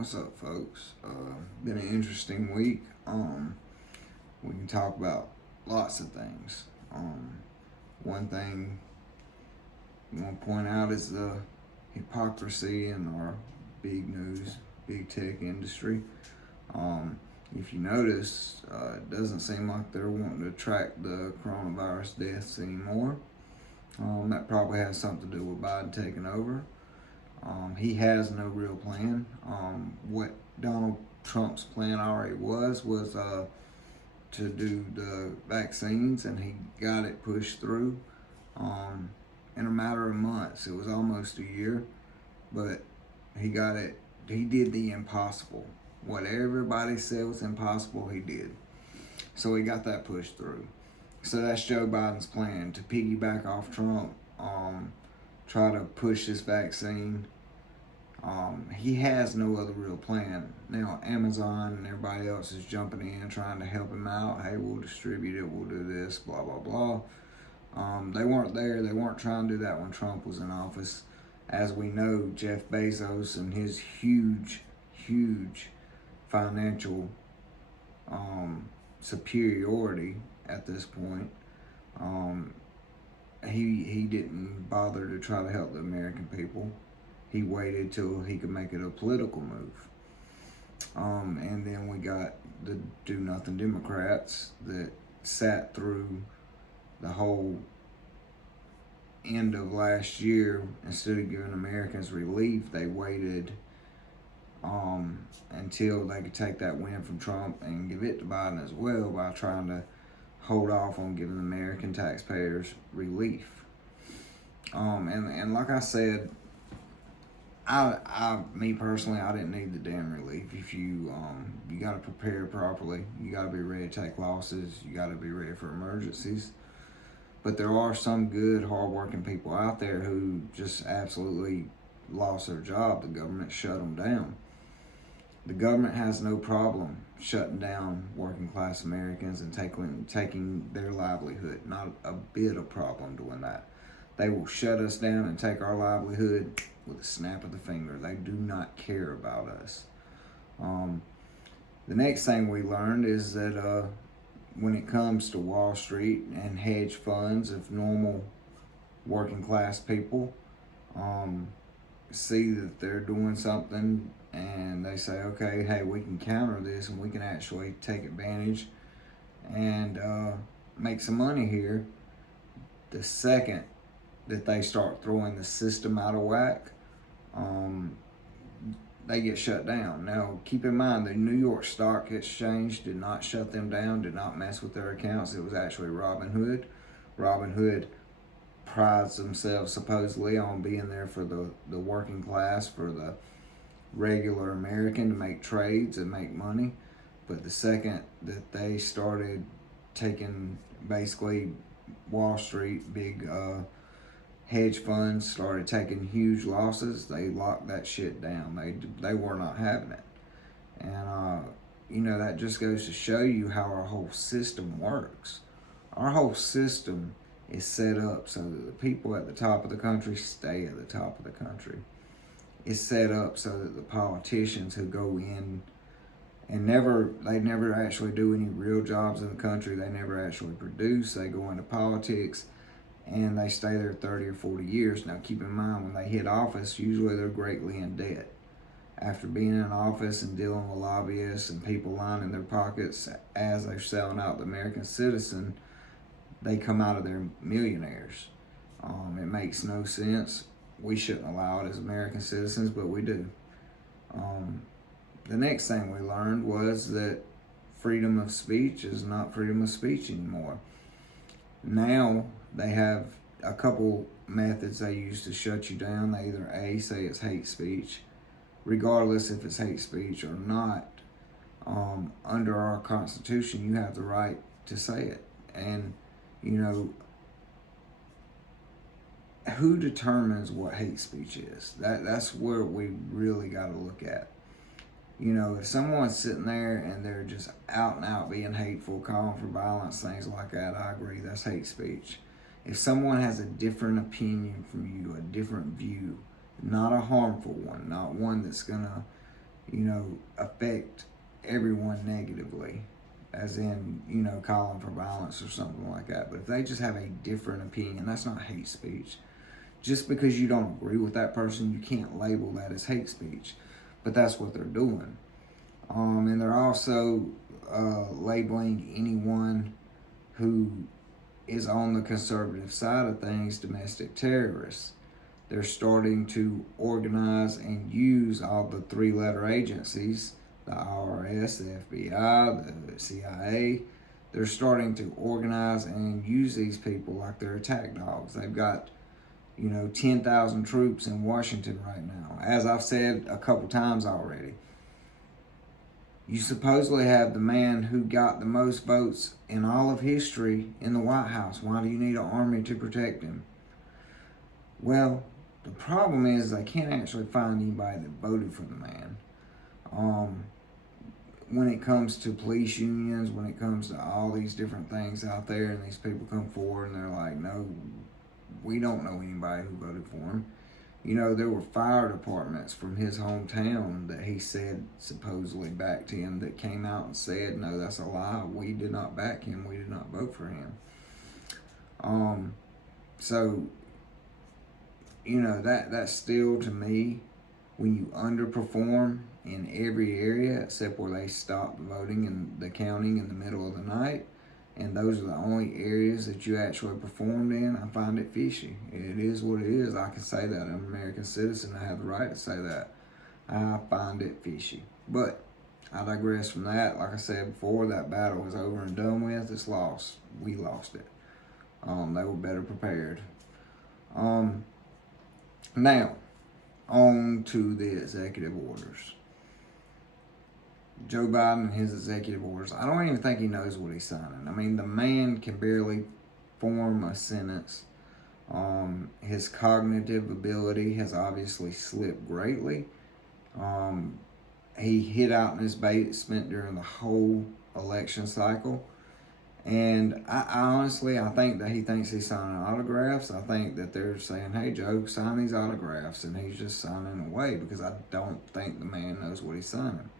What's up, folks? Been an interesting week. We can talk about lots of things. One thing I want to point out is the hypocrisy in our big news, big tech industry. If you notice, it doesn't seem like they're wanting to track the coronavirus deaths anymore. That probably has something to do with Biden taking over. He has no real plan. What Donald Trump's plan already was to do the vaccines, and he got it pushed through in a matter of months. It was almost a year, but he got it. He did the impossible. What everybody said was impossible, he did. So he got that pushed through. So that's Joe Biden's plan, to piggyback off Trump, try to push this vaccine. He has no other real plan. Now, Amazon and everybody else is jumping in, trying to help him out. Hey, we'll distribute it, we'll do this, blah, blah, blah. They weren't there. They weren't trying to do that when Trump was in office. As we know, Jeff Bezos and his huge financial superiority at this point, he didn't bother to try to help the American people. He waited till he could make it a political move. And then we got the do-nothing Democrats that sat through the whole end of last year. Instead of giving Americans relief, they waited until they could take that win from Trump and give it to Biden as well by trying to hold off on giving American taxpayers relief. And like I said, me personally, I didn't need the damn relief. If you got to prepare properly. You got to be ready to take losses. You got to be ready for emergencies. But there are some good, hardworking people out there who just absolutely lost their job. The government shut them down. The government has no problem shutting down working class Americans and taking their livelihood. Not a bit of problem doing that. They will shut us down and take our livelihood with a snap of the finger. They do not care about us. The next thing we learned is that when it comes to Wall Street and hedge funds, if normal working class people see that they're doing something and they say, okay, hey, we can counter this and we can actually take advantage and make some money here, the second that they start throwing the system out of whack, they get shut down. Now, keep in mind, the New York Stock Exchange did not shut them down, did not mess with their accounts. It was actually Robinhood. Robinhood prides themselves supposedly on being there for the working class, for the regular American to make trades and make money. But the second that they started taking basically Wall Street, big hedge funds started taking huge losses, they locked that shit down. They were not having it. And that just goes to show you how our whole system works. Our whole system is set up so that the people at the top of the country stay at the top of the country. It's set up so that the politicians who go in and they never actually do any real jobs in the country. They never actually produce. They go into politics and they stay there 30 or 40 years. Now, keep in mind, when they hit office, usually they're greatly in debt. After being in office and dealing with lobbyists and people lining their pockets as they're selling out the American citizen, they come out of there millionaires. It makes no sense. We shouldn't allow it as American citizens, but we do. The next thing we learned was that freedom of speech is not freedom of speech anymore. Now they have a couple methods they use to shut you down. They either say it's hate speech, regardless if it's hate speech or not. Under our Constitution, you have the right to say it. And who determines what hate speech is? That's where we really got to look at. If someone's sitting there and they're just out and out being hateful, calling for violence, things like that, I agree, that's hate speech. If someone has a different opinion from you, a different view, not a harmful one, not one that's gonna, affect everyone negatively, as in, calling for violence or something like that. But if they just have a different opinion, that's not hate speech. Just because you don't agree with that person, you can't label that as hate speech. But that's what they're doing. And they're also labeling anyone who is on the conservative side of things domestic terrorists. They're starting to organize and use all the three-letter agencies, the IRS, the FBI, the CIA. They're starting to organize and use these people like they're attack dogs. They've got 10,000 troops in Washington right now. As I've said a couple times already, you supposedly have the man who got the most votes in all of history in the White House. Why do you need an army to protect him? Well, the problem is they can't actually find anybody that voted for the man. When it comes to police unions, when it comes to all these different things out there, and these people come forward and they're like, no, we don't know anybody who voted for him. There were fire departments from his hometown that he said supposedly backed him that came out and said, no, that's a lie. We did not back him. We did not vote for him. So, that's still, to me, when you underperform in every area except where they stop voting and the counting in the middle of the night, and those are the only areas that you actually performed in, I find it fishy. It is what it is. I can say that. I'm an American citizen. I have the right to say that. I find it fishy. But I digress from that. Like I said before, that battle is over and done with. It's lost. We lost it. They were better prepared. Now, on to the executive orders. Joe Biden and his executive orders. I don't even think he knows what he's signing. I mean, the man can barely form a sentence. His cognitive ability has obviously slipped greatly. He hid out in his basement during the whole election cycle. And I honestly think that he thinks he's signing autographs. I think that they're saying, hey, Joe, sign these autographs. And he's just signing away because I don't think the man knows what he's signing.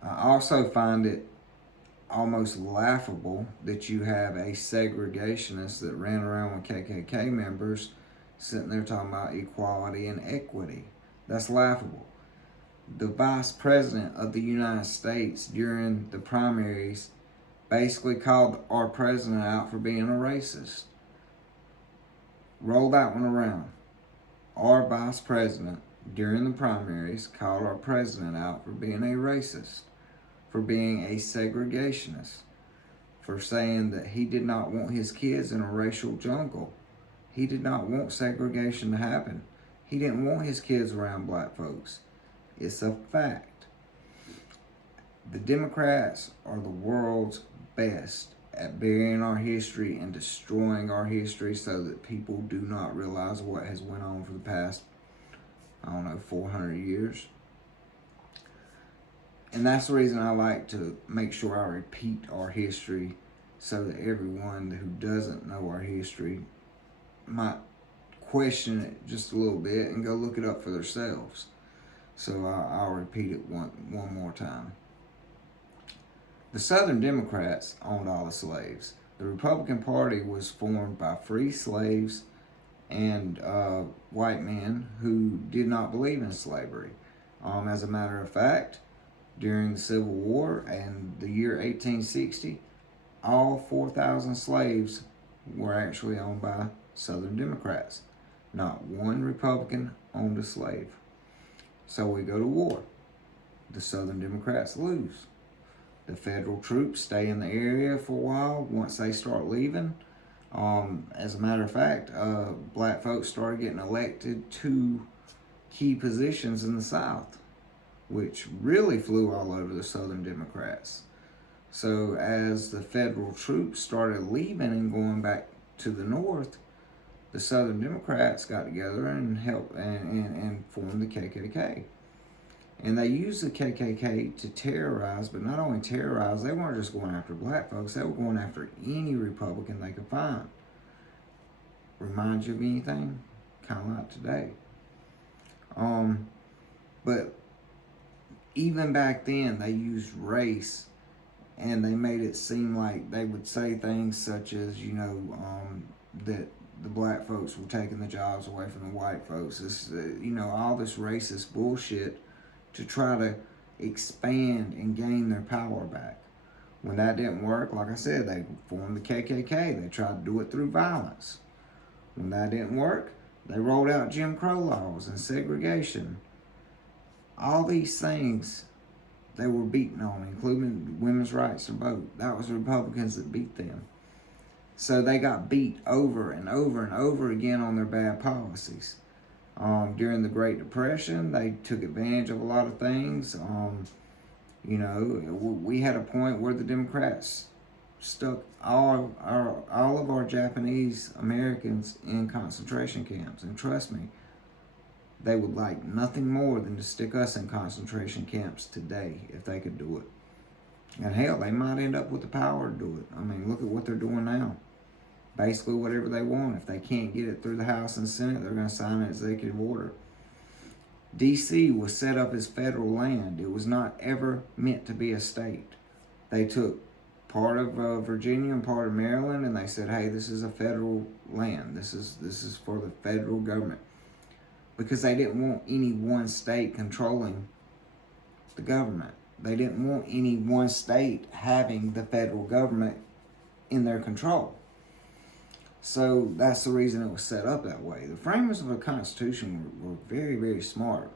I also find it almost laughable that you have a segregationist that ran around with KKK members sitting there talking about equality and equity. That's laughable. The vice president of the United States during the primaries basically called our president out for being a racist. Roll that one around. Our vice president during the primaries called our president out for being a racist, for being a segregationist, for saying that he did not want his kids in a racial jungle. He did not want segregation to happen. He didn't want his kids around black folks. It's a fact. The Democrats are the world's best at burying our history and destroying our history so that people do not realize what has went on for the past, 400 years. And that's the reason I like to make sure I repeat our history so that everyone who doesn't know our history might question it just a little bit and go look it up for themselves. So I'll repeat it one more time. The Southern Democrats owned all the slaves. The Republican Party was formed by free slaves and white men who did not believe in slavery. As a matter of fact, during the Civil War and the year 1860, all 4,000 slaves were actually owned by Southern Democrats. Not one Republican owned a slave. So we go to war. The Southern Democrats lose. The federal troops stay in the area for a while. Once they start leaving, as a matter of fact, black folks started getting elected to key positions in the South, which really flew all over the Southern Democrats. So as the federal troops started leaving and going back to the North, the Southern Democrats got together and helped and formed the KKK. And they used the KKK to terrorize, but not only terrorize, they weren't just going after black folks, they were going after any Republican they could find. Remind you of anything? Kind of like today. But even back then, they used race, and they made it seem like they would say things such as, that the black folks were taking the jobs away from the white folks. This, all this racist bullshit to try to expand and gain their power back. When that didn't work, like I said, they formed the KKK. They tried to do it through violence. When that didn't work, they rolled out Jim Crow laws and segregation. All these things they were beaten on, including women's rights to vote. That was the Republicans that beat them. So they got beat over and over and over again on their bad policies. During the Great Depression, they took advantage of a lot of things. We had a point where the Democrats stuck all of our Japanese Americans in concentration camps. And trust me, they would like nothing more than to stick us in concentration camps today if they could do it. And hell, they might end up with the power to do it. I mean, look at what they're doing now. Basically, whatever they want. If they can't get it through the House and Senate, they're going to sign an executive order. D.C. was set up as federal land. It was not ever meant to be a state. They took part of Virginia and part of Maryland, and they said, hey, this is a federal land. This is for the federal government. Because they didn't want any one state controlling the government. They didn't want any one state having the federal government in their control. So that's the reason it was set up that way. The framers of the Constitution were very, very smart.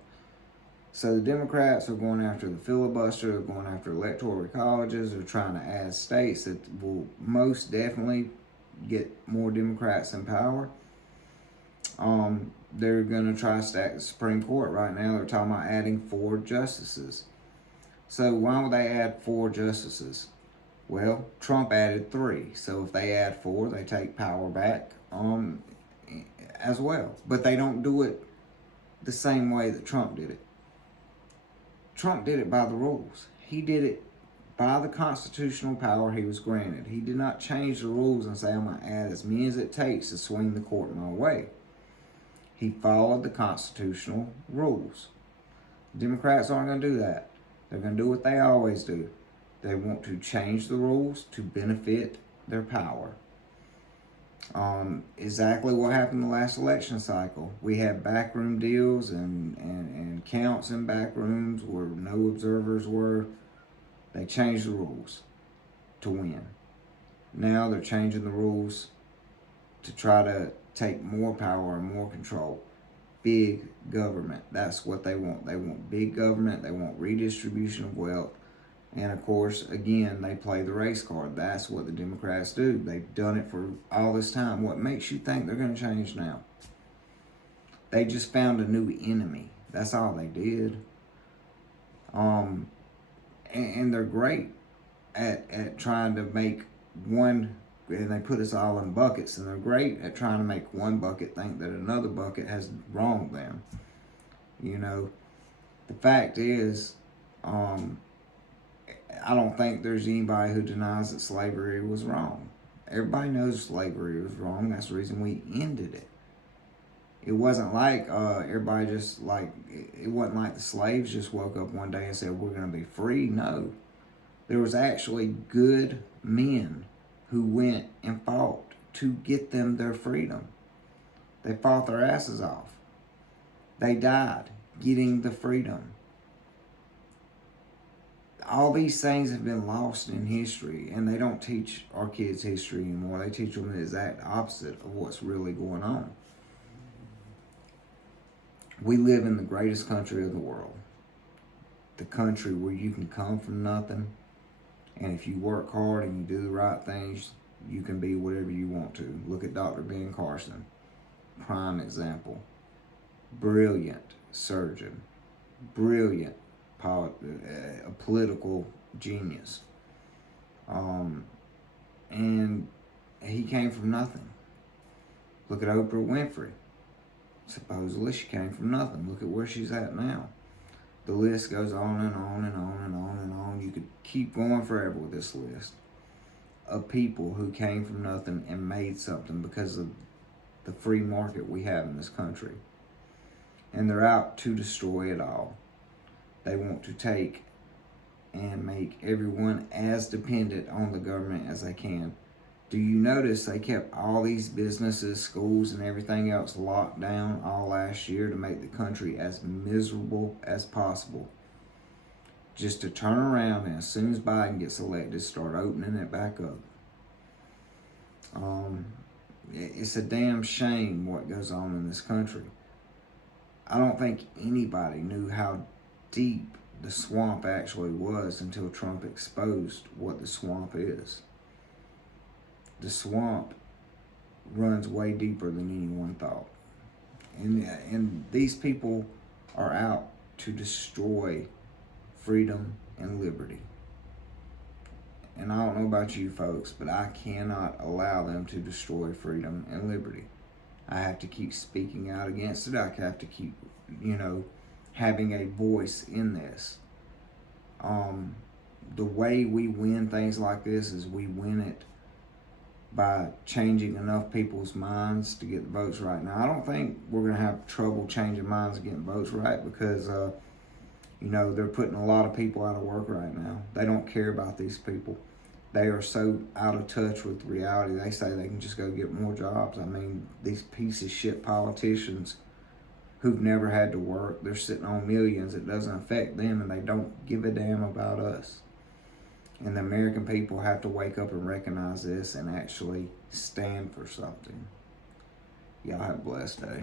So the Democrats are going after the filibuster, they're going after electoral colleges, they're trying to add states that will most definitely get more Democrats in power. They're going to try to stack the Supreme Court right now. They're talking about adding 4 justices. So why would they add 4 justices? Well, Trump added 3. So if they add 4, they take power back as well. But they don't do it the same way that Trump did it. Trump did it by the rules. He did it by the constitutional power he was granted. He did not change the rules and say, I'm going to add as many as it takes to swing the court my way. He followed the constitutional rules. Democrats aren't going to do that. They're going to do what they always do. They want to change the rules to benefit their power. Exactly what happened the last election cycle. We had backroom deals and counts in back rooms where no observers were. They changed the rules to win. Now they're changing the rules to try to take more power and more control. Big government. That's what they want. They want big government. They want redistribution of wealth. And of course, again, they play the race card. That's what the Democrats do. They've done it for all this time. What makes you think they're going to change now? They just found a new enemy. That's all they did. And they're great at trying to make one, and they put us all in buckets, and they're great at trying to make one bucket think that another bucket has wronged them. The fact is, I don't think there's anybody who denies that slavery was wrong. Everybody knows slavery was wrong. That's the reason we ended it. It wasn't like everybody just it wasn't like the slaves just woke up one day and said, we're going to be free. No. There was actually good men who went and fought to get them their freedom. They fought their asses off. They died getting the freedom. All these things have been lost in history, and they don't teach our kids history anymore. They teach them the exact opposite of what's really going on. We live in the greatest country of the world. The country where you can come from nothing, and if you work hard and you do the right things, you can be whatever you want to. Look at Dr. Ben Carson. Prime example. Brilliant surgeon. Brilliant a political genius. And he came from nothing. Look at Oprah Winfrey. Supposedly she came from nothing. Look at where she's at now. The list goes on and on and on and on and on. You could keep going forever with this list of people who came from nothing and made something because of the free market we have in this country. And they're out to destroy it all. they want to take and make everyone as dependent on the government as they can. Do you notice they kept all these businesses, schools, and everything else locked down all last year to make the country as miserable as possible? Just to turn around and as soon as Biden gets elected, start opening it back up. It's a damn shame what goes on in this country. I don't think anybody knew how deep the swamp actually was until Trump exposed what the swamp is. The swamp runs way deeper than anyone thought. And these people are out to destroy freedom and liberty. And I don't know about you folks, but I cannot allow them to destroy freedom and liberty. I have to keep speaking out against it. I have to keep, having a voice in this. The way we win things like this is we win it by changing enough people's minds to get the votes right. Now, I don't think we're going to have trouble changing minds and getting votes right because, they're putting a lot of people out of work right now. They don't care about these people. They are so out of touch with reality. They say they can just go get more jobs. I mean, these piece of shit politicians who've never had to work, they're sitting on millions. It doesn't affect them, and they don't give a damn about us. And the American people have to wake up and recognize this and actually stand for something. Y'all have a blessed day.